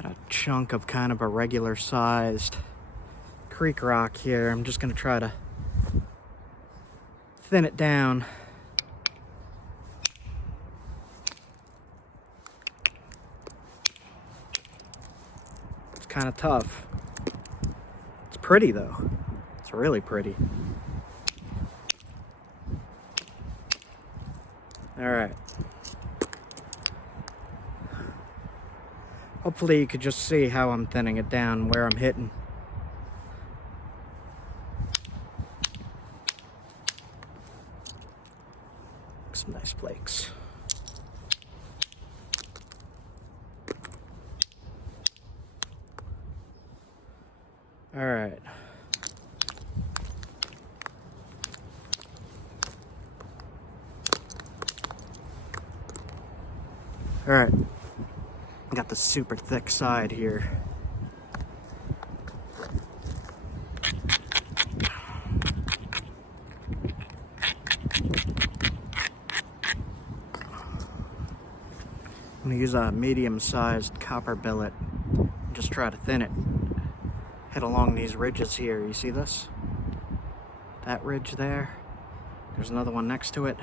Got a chunk of kind of a regular sized creek rock here. I'm just gonna try to thin it down. It's kind of tough. It's pretty though. It's really pretty. All right. Hopefully you could just see how I'm thinning it down, where I'm hitting. Some nice flakes. All right. All right. Got the super thick side here. I'm gonna use a medium-sized copper billet and just try to thin it. Head along these ridges here. You see this? That ridge there. There's another one next to it.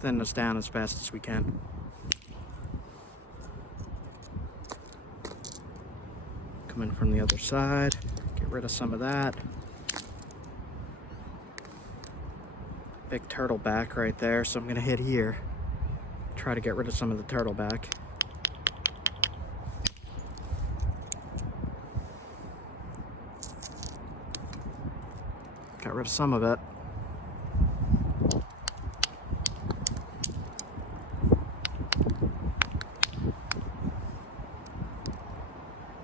Thin this down as fast as we can. Come in from the other side, get rid of some of that. Big turtle back right there, so I'm gonna hit here. Try to get rid of some of the turtle back. Got rid of some of it.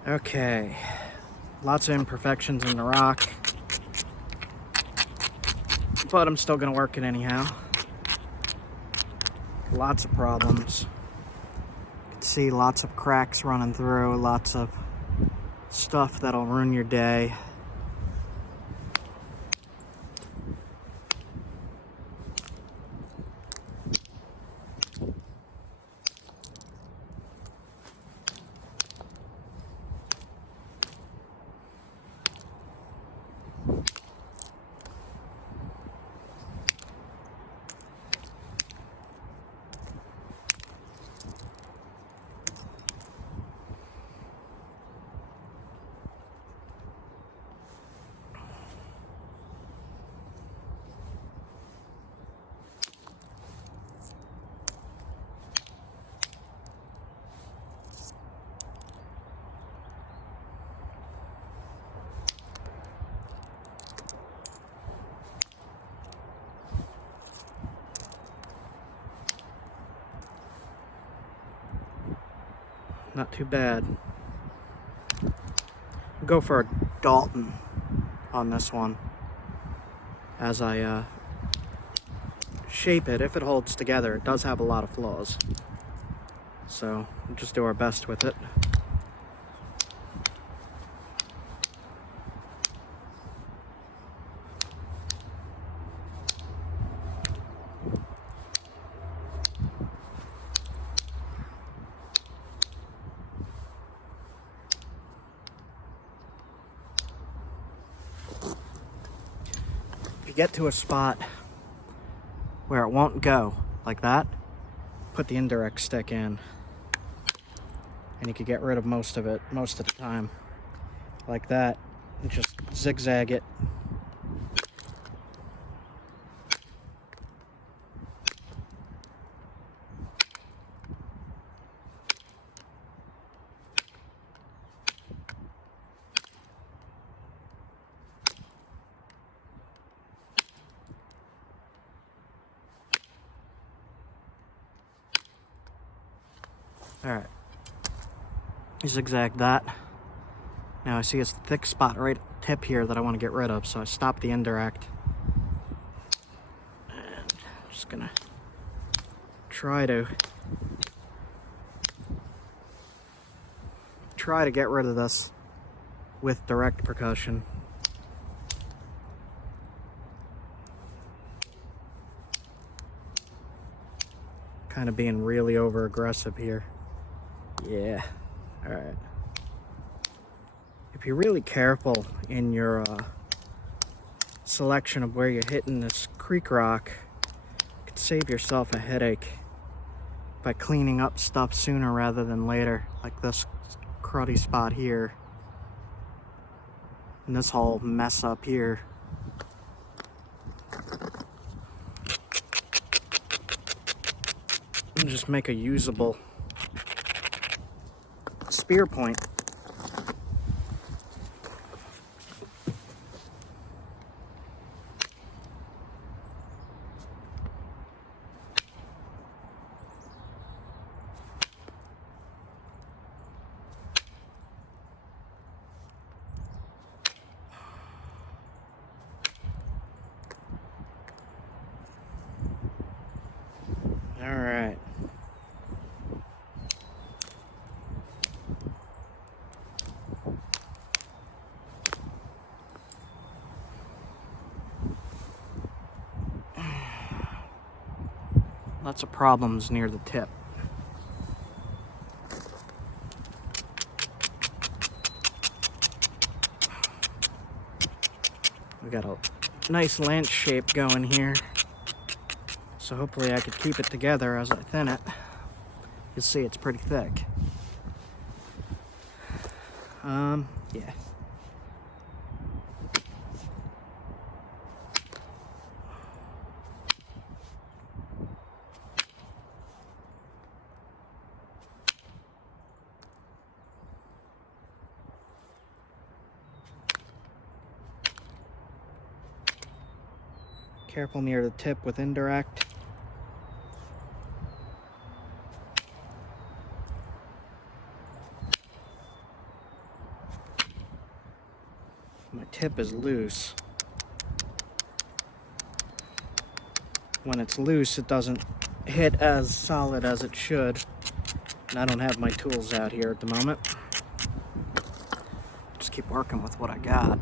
Okay, lots of imperfections in the rock, but I'm still gonna work it anyhow. Lots of problems. You can see lots of cracks running through, lots of stuff that'll ruin your day. Not too bad. I'll go for a Dalton on this one as I shape it. If it holds together, it does have a lot of flaws, so we'll just do our best with it. Get to a spot where it won't go like that, put the indirect stick in and you can get rid of most of it most of the time like that, and just zigzag it. All right, zigzag that. Now I see a thick spot right at the tip here that I want to get rid of, so I stop the indirect. And I'm just gonna try to get rid of this with direct percussion. Kind of being really over aggressive here. Yeah, all right. If you're really careful in your selection of where you're hitting this creek rock, you could save yourself a headache by cleaning up stuff sooner rather than later, like this cruddy spot here and this whole mess up here. And just make a usable spear point. All right. Lots of problems near the tip. We got a nice lance shape going here, so hopefully I could keep it together as I thin it. You'll see it's pretty thick. Yeah. Careful near the tip with indirect. My tip is loose. When it's loose, it doesn't hit as solid as it should. And I don't have my tools out here at the moment. Just keep working with what I got.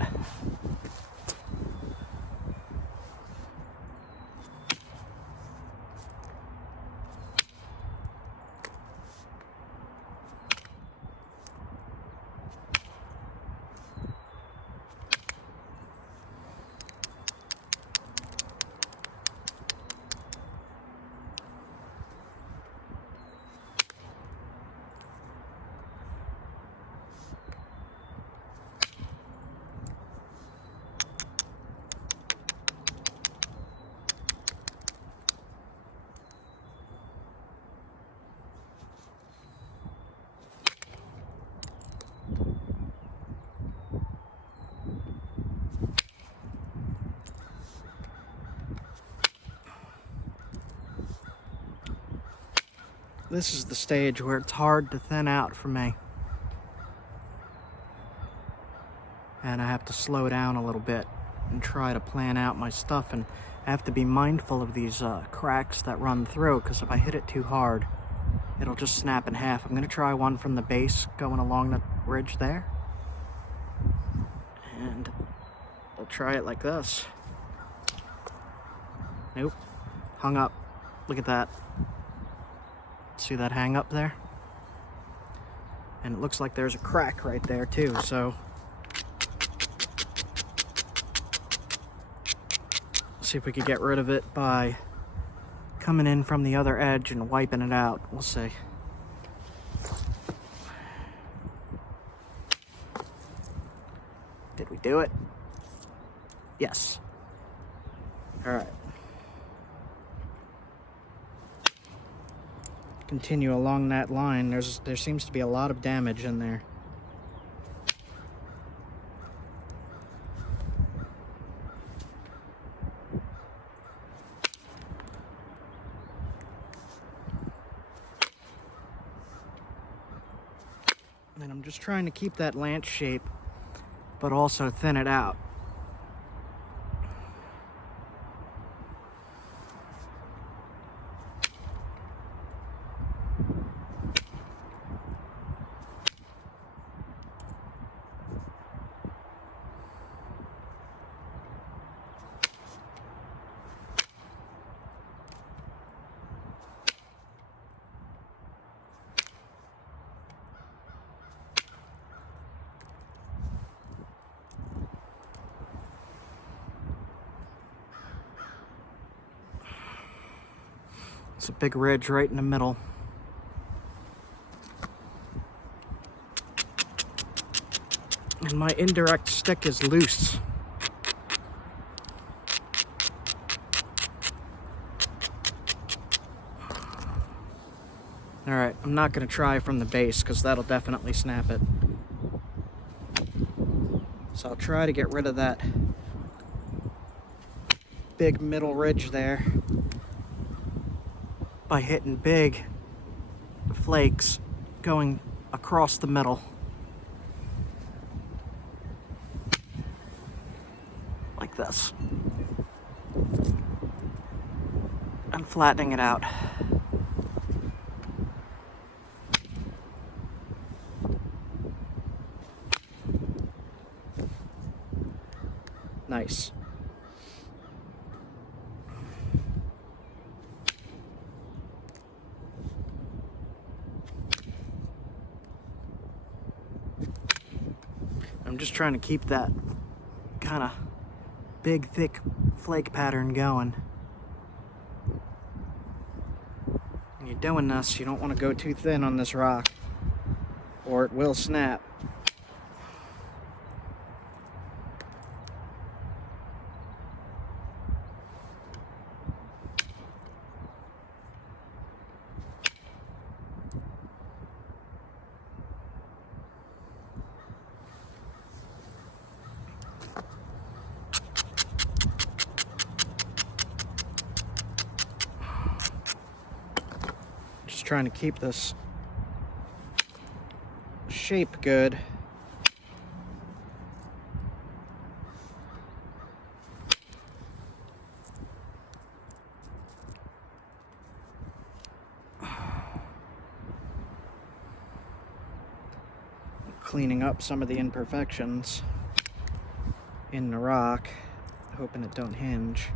This is the stage where it's hard to thin out for me. And I have to slow down a little bit and try to plan out my stuff, and I have to be mindful of these cracks that run through, because if I hit it too hard, it'll just snap in half. I'm gonna try one from the base going along the ridge there. And I'll try it like this. Nope, hung up. Look at that. See that hang up there? And it looks like there's a crack right there too, so see if we could get rid of it by coming in from the other edge and wiping it out. We'll see. Did we do it? Yes. All right. Continue along that line. There seems to be a lot of damage in there. And I'm just trying to keep that lance shape, but also thin it out. It's a big ridge right in the middle. And my indirect stick is loose. Alright, I'm not going to try from the base because that'll definitely snap it. So I'll try to get rid of that big middle ridge there by hitting big flakes going across the middle. Like this. And flattening it out. Nice. I'm just trying to keep that kind of big, thick flake pattern going. When you're doing this, you don't want to go too thin on this rock, or it will snap. Just trying to keep this shape good. Cleaning up some of the imperfections in the rock, hoping it don't hinge.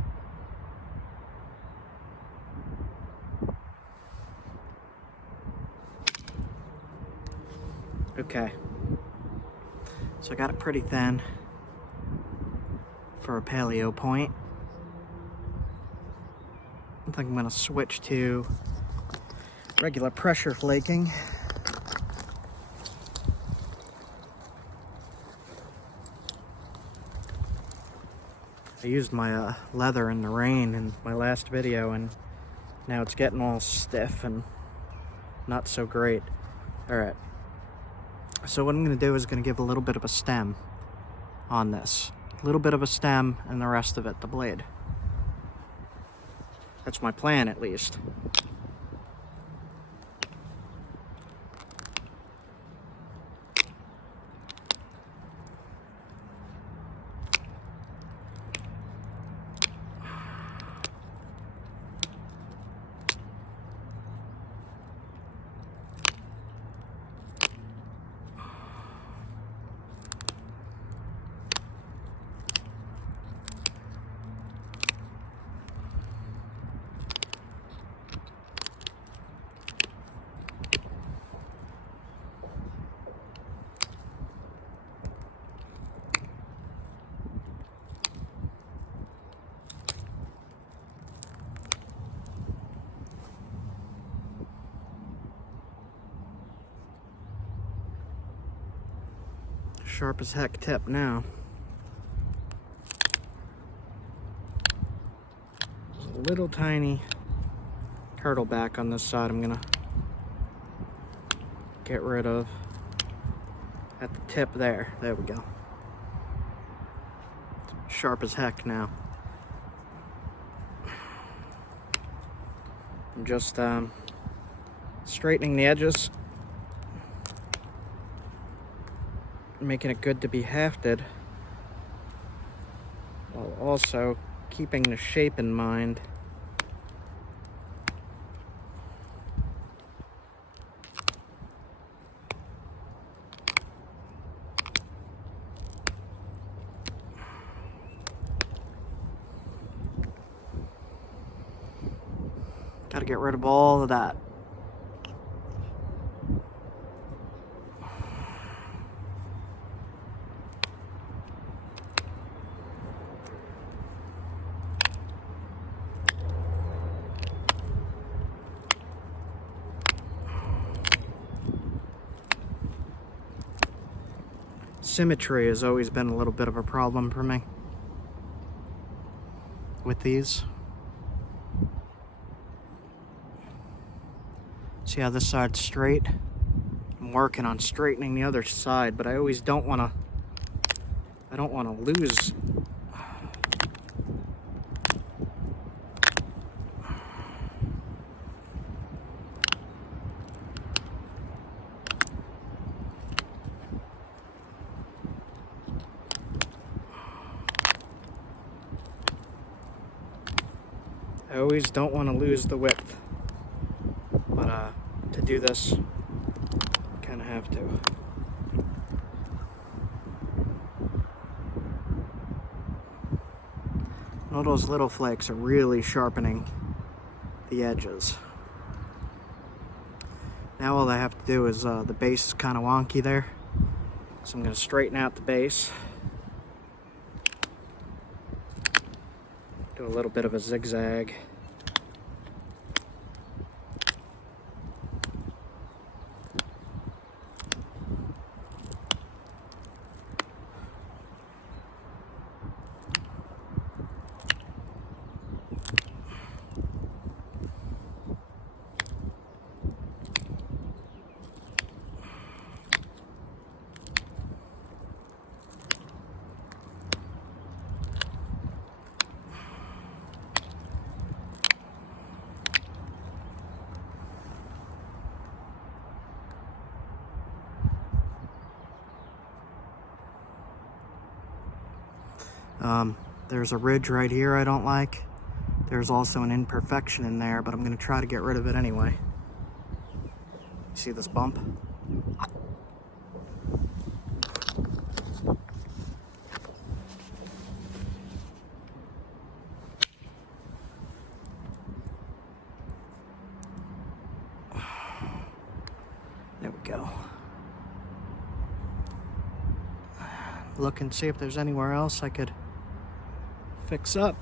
Okay, so I got it pretty thin for a paleo point. I think I'm going to switch to regular pressure flaking. I used my leather in the rain in my last video, and now it's getting all stiff and not so great. Alright, so what I'm going to do is going to give a little bit of a stem on this. A little bit of a stem and the rest of it the blade. That's my plan, at least. Sharp as heck tip now. There's a little tiny turtle back on this side I'm gonna get rid of at the tip there. There we go. Sharp as heck now. I'm just straightening the edges, making it good to be hafted, while also keeping the shape in mind. Got to get rid of all of that. symmetry has always been a little bit of a problem for me with these. See how this side's straight? I'm working on straightening the other side, but I always don't want to, lose. I always don't want to lose the width, but to do this, kind of have to. All those little flakes are really sharpening the edges. Now all I have to do is, the base is kind of wonky there, so I'm going to straighten out the base. Do a little bit of a zigzag. There's a ridge right here I don't like. There's also an imperfection in there, but I'm going to try to get rid of it anyway. See this bump? There we go. Look and see if there's anywhere else I could fix up.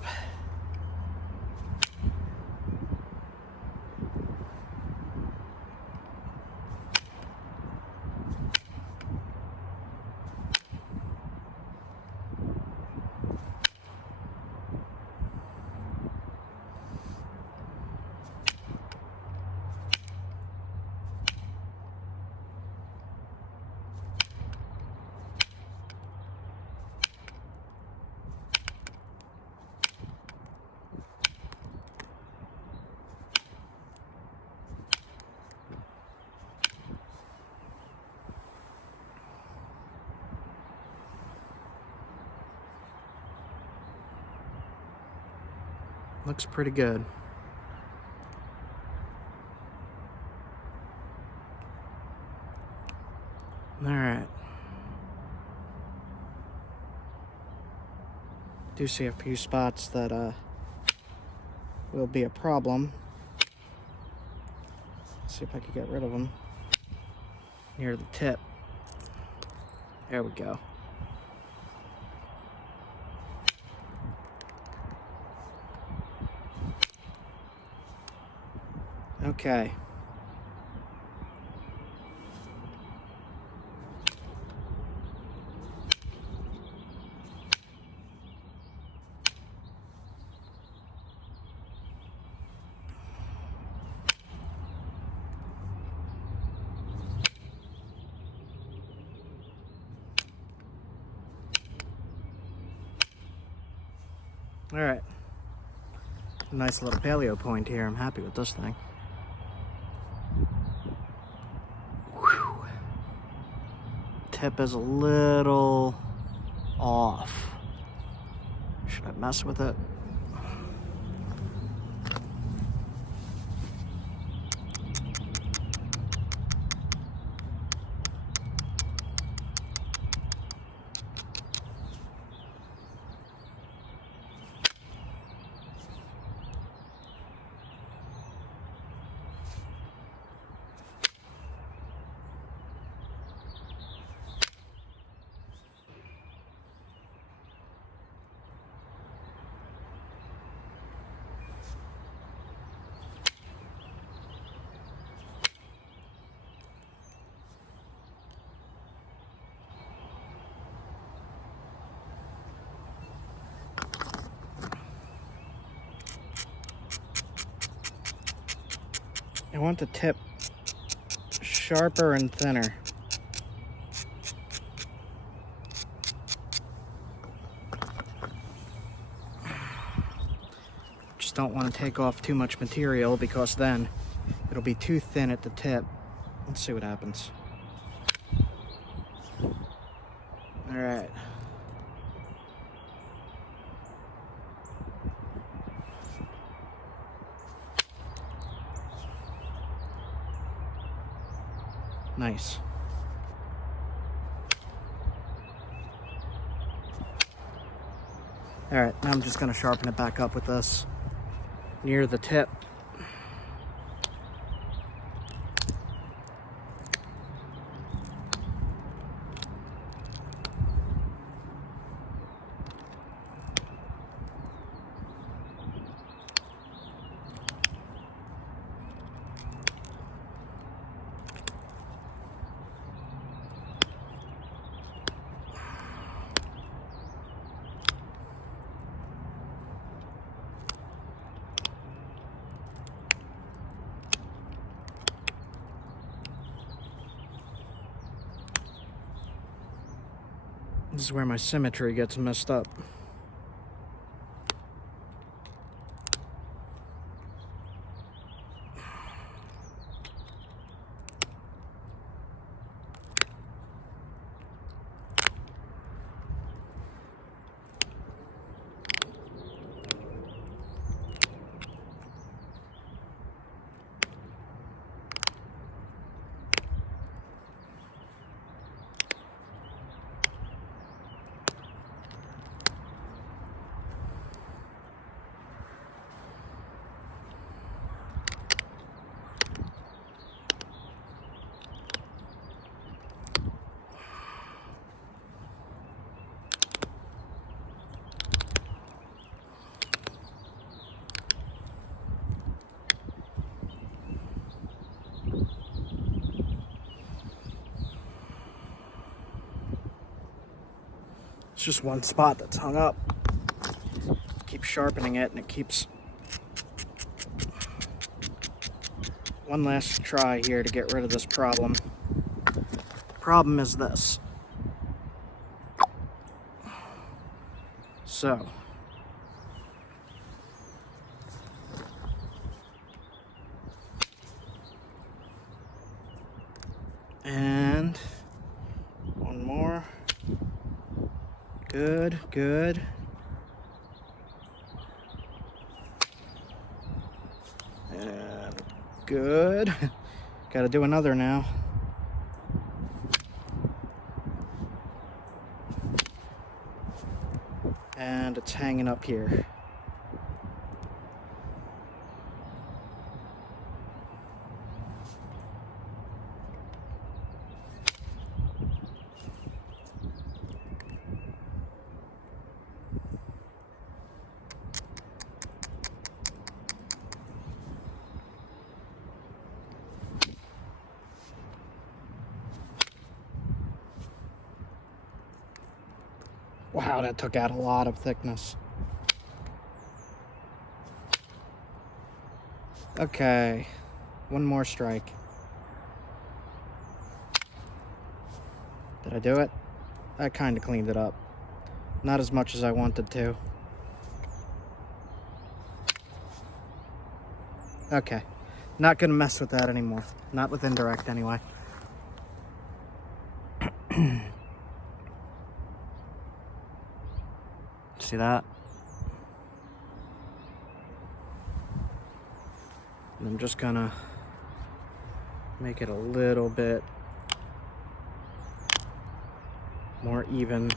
Looks pretty good. All right. Do see a few spots that will be a problem. Let's see if I can get rid of them near the tip. There we go. Okay. All right. Nice little paleo point here. I'm happy with this thing. Whew. Tip is a little off. Should I mess with it? I want the tip sharper and thinner. Just don't want to take off too much material because then it'll be too thin at the tip. Let's see what happens. All right. Nice. All right, now I'm just gonna sharpen it back up with this near the tip. This is where my symmetry gets messed up. It's just one spot that's hung up. Keep sharpening it and it keeps... One last try here to get rid of this problem. The problem is this. So. And one more. Good, good. And good. Gotta do another now. And it's hanging up here. Wow, that took out a lot of thickness. Okay, one more strike. Did I do it? I kind of cleaned it up. Not as much as I wanted to. Okay, not gonna mess with that anymore. Not with indirect anyway. See that? And I'm just gonna make it a little bit more even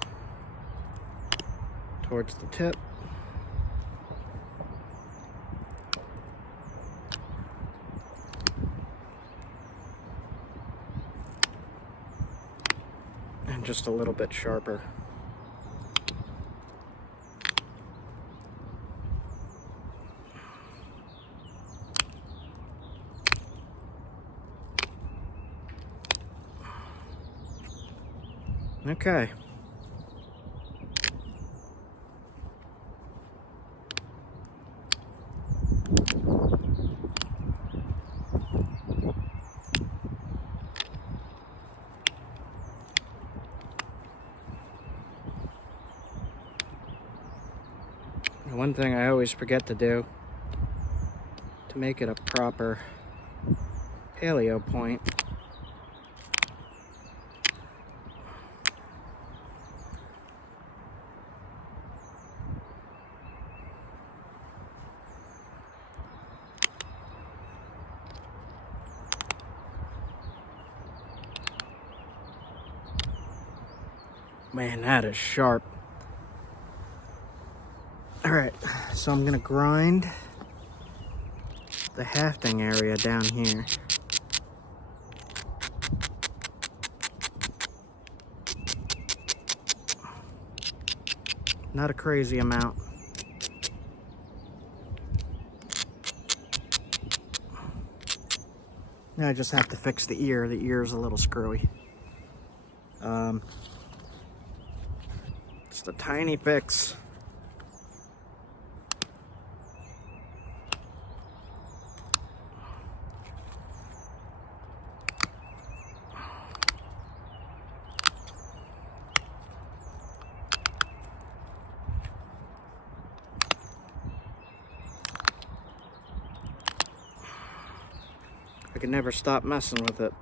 towards the tip. And just a little bit sharper. Okay. One thing I always forget to do to make it a proper paleo point man, that is sharp. All right, so I'm gonna grind the hafting area down here. Not a crazy amount. Now I just have to fix the ear. The ear is a little screwy. Just a tiny fix. I can never stop messing with it.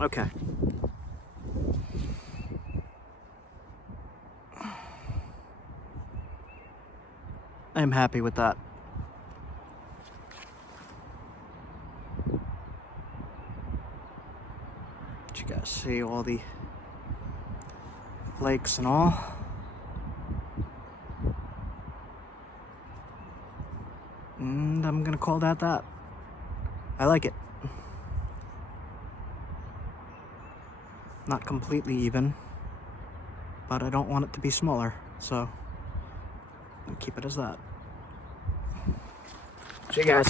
Okay. I'm happy with that. Did you guys see all the flakes and all? And I'm gonna call that that. I like it. Not completely even, but I don't want it to be smaller, so I'm gonna keep it as that. See you guys.